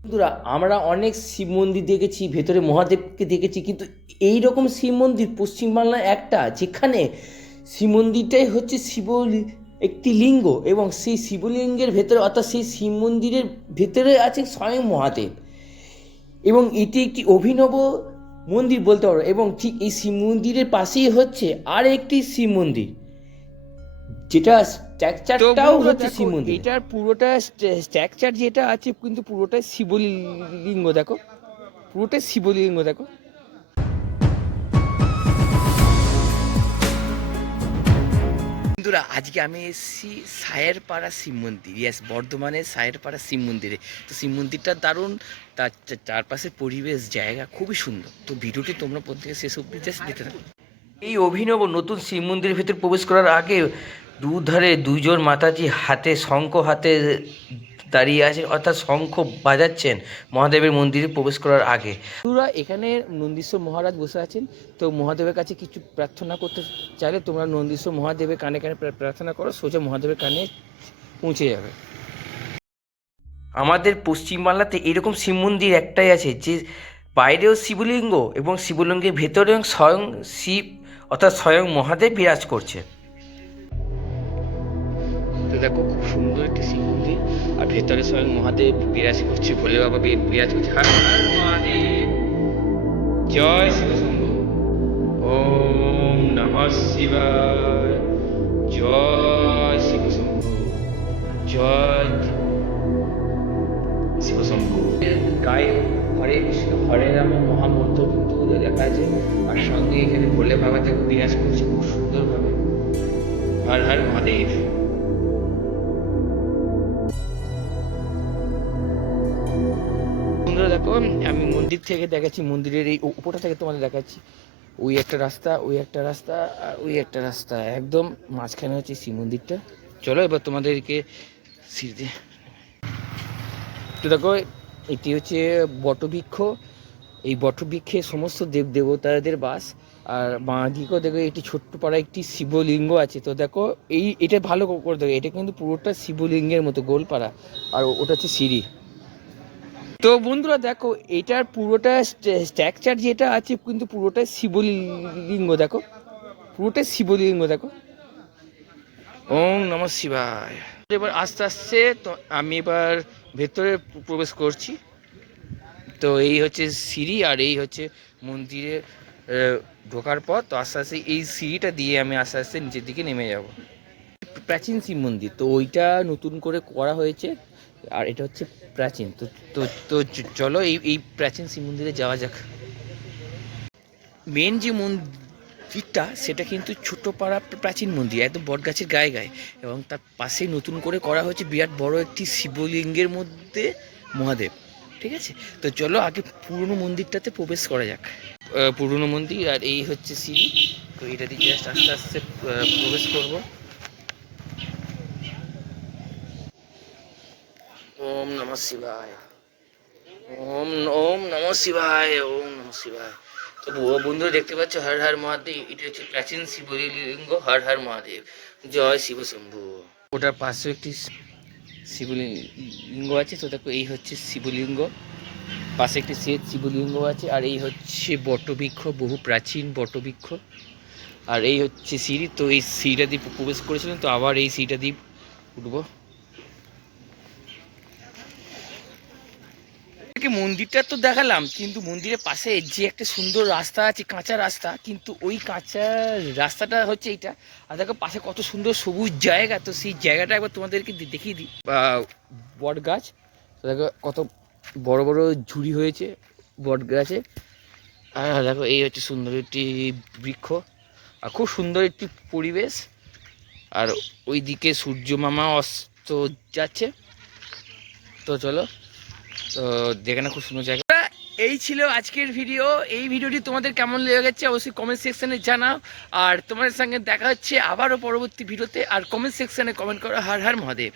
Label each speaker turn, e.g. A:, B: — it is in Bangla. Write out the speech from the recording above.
A: বন্ধুরা, আমরা অনেক শিব মন্দির দেখেছি, ভেতরে মহাদেবকে দেখেছি, কিন্তু এই রকম শিব মন্দির পশ্চিমবাংলায় একটা, যেখানে শিব মন্দিরটাই হচ্ছে শিব একটি লিঙ্গ এবং সেই শিবলিঙ্গের ভেতরে, অর্থাৎ সেই শিব মন্দিরের ভেতরে আছে স্বয়ং মহাদেব। এবং এটি একটি অভিনব মন্দির বলতে পারো, এবং ঠিক এই শিব মন্দিরের পাশেই হচ্ছে আর একটি শিব মন্দির, যেটা স্ট্রাকচারটাও হচ্ছে শিব মন্দির এটার পুরোটা স্ট্রাকচার যেটা আছে কিন্তু পুরোটা শিবলিঙ্গ দেখো। পুরোটা শিবলিঙ্গ দেখো। বন্ধুরা আজকে আমি এসেছি সায়ের পাড়া শিব মন্দির ইয়াস বর্ধমানের সায়ের পাড়া শিব মন্দিরে তো শিব মন্দিরটা দারুণ তার চারপাশের পরিবেশ জায়গা খুবই সুন্দর। তো ভিডিওটি তোমরা প্রত্যেকে শেষ অব্দি জাস্ট দেখতে থাকো। এই অভিনব নতুন শিব মন্দিরের ভিতরে প্রবেশ করার আগে দুধারে দুজন মাতাজি হাতে শঙ্খ হাতে দাঁড়িয়ে আছে অর্থাৎ শঙ্খ বাজাচ্ছেন মহাদেবের মন্দিরে প্রবেশ করার আগে। বন্ধুরা এখানে নন্দীশ্বর মহারাজ বসে আছেন তো মহাদেবের কাছে কিছু প্রার্থনা করতে চাইলে তোমরা নন্দীশ্বর মহাদেবের কানে কানে প্রা- প্রার্থনা করো সোজা মহাদেবের কানে পৌঁছে যাবে। আমাদের পশ্চিমবাংলাতে এরকম শিব মন্দির একটাই আছে যে বাইরেও শিবলিঙ্গ এবং শিবলিঙ্গের ভেতরেও স্বয়ং শিব অর্থাৎ স্বয়ং মহাদেব বিরাজ করছে। দেখো, খুব সুন্দর একটি শিব মন্দির। আর ভেতরে স্বয়ং মহাদেব বিরাজ করছে, ভোলে বাবা বিরাজ করছে। হর মহাদেব। জয় শিব শম্ভু। ওম নমঃ শিবায়। জয় শিব শম্ভু। জয় শিব শম্ভু। গায়ে হরে হরে রাম, মহামন্ত্র কিন্তু লেখা আছে। আর সঙ্গে এখানে ভোলে বাবা বিরাজ করছে খুব সুন্দরভাবে। হর হর মহাদেব। দেখো আমি মন্দির থেকে দেখাচ্ছি, মন্দিরের এই উপরটা থেকে তোমাদের দেখাচ্ছি। ওই একটা রাস্তা, ওই একটা রাস্তা, আর ওই একটা রাস্তা। একদম মাঝখানে হচ্ছে শিব মন্দিরটা। চলো এবার তোমাদেরকে সিঁড়ি তো দেখো, এটি হচ্ছে বটবৃক্ষ। এই বটবৃক্ষে সমস্ত দেব দেবতাদের বাস। আর বাঁ দিকেও দেখো একটি ছোট্ট পাড়া একটি শিবলিঙ্গ আছে। তো দেখো, এই এটা ভালো করে দেখো, এটা কিন্তু পুরোটা শিবলিঙ্গের মতো গোলপাড়া আর ওটা হচ্ছে সিঁড়ি। তো বন্ধুরা দেখো, এটার পুরোটা স্ট্রাকচার যেটা আছে কিন্তু পুরোটা শিবলিঙ্গ, দেখো। পুরোটা শিবলিঙ্গ, দেখো। ওম নম শিবায়। এবার আস্তে আস্তে তো আমি এবার ভেতরে প্রবেশ করছি। তো এই হচ্ছে সিঁড়ি আর এই হচ্ছে মন্দিরে ঢোকার পর তো আস্তে আস্তে এই সিঁড়িটা দিয়ে আমি আস্তে আস্তে নিচের দিকে নেমে যাব। প্রাচীন শিব মন্দির, তো ওইটা নতুন করে করা হয়েছে। আর এটা হচ্ছে প্রাচীন। তো তো তো চলো এই এই প্রাচীন শিব মন্দিরে যাওয়া যাক। মেন যে মন্দিরটা, সেটা কিন্তু ছোট পাড়া প্রাচীন মন্দির, একদম বটগাছের গায়ে গায়ে। এবং তার পাশেই নতুন করে করা হয়েছে বিরাট বড় একটি শিবলিঙ্গের মধ্যে মহাদেব, ঠিক আছে? তো চলো আগে পুরনো মন্দিরটাতে প্রবেশ করা যাক। পুরনো মন্দির আর এই হচ্ছে সিঁড়ি তো এটা দিয়ে জাস্ট আস্তে আস্তে প্রবেশ করব ওম নমঃ শিবায়। ওম ওম নমঃ শিবায়, ওম নমঃ শিবায়। তো ব- বন্ধুরা দেখতে পাচ্ছ, হর হর মহাদেব। এটা হচ্ছে প্রাচীন শিবলিঙ্গ হর হর মহাদেব। জয় শিব শম্ভু। ওটার পাশে একটি শিবলিঙ্গ আছে, তো দেখো এই হচ্ছে শিবলিঙ্গ। পাশে একটি শ্বেত শিবলিঙ্গ আছে, আর এই হচ্ছে বটবৃক্ষ, বহু প্রাচীন বটবৃক্ষ। আর এই হচ্ছে সিঁড়ি, তো এই সিঁড়িটা দিয়ে প্রবেশ করেছিলেন তো আবার এই সিঁড়িটা দিয়ে উঠবো। আপনাদেরকে মন্দিরটা তো দেখালাম, কিন্তু মন্দিরের পাশে যে একটা সুন্দর রাস্তা আছে, কাঁচা রাস্তা, কিন্তু ওই কাঁচা রাস্তাটা হচ্ছে এইটা। আর দেখো পাশে কত সুন্দর সবুজ জায়গা, তো সেই জায়গাটা একবার তোমাদেরকে দেখিয়ে দিই। বট গাছ দেখো কত বড় বড় ঝুড়ি হয়েছে বট গাছে। আর দেখো এই হচ্ছে সুন্দর একটি বৃক্ষ, আর খুব সুন্দর একটি পরিবেশ। আর ওইদিকে সূর্য মামা অস্ত যাচ্ছে। তো চলো তো দেখে না খুব সুন্দর জায়গা। এই ছিল আজকের ভিডিও এই ভিডিওটি তোমাদের কেমন লেগে গেছে অবশ্যই কমেন্ট সেকশানে জানাও। আর তোমাদের সঙ্গে দেখা হচ্ছে আবারও পরবর্তী ভিডিওতে আর কমেন্ট সেকশানে কমেন্ট করো, হার হার মহাদেব।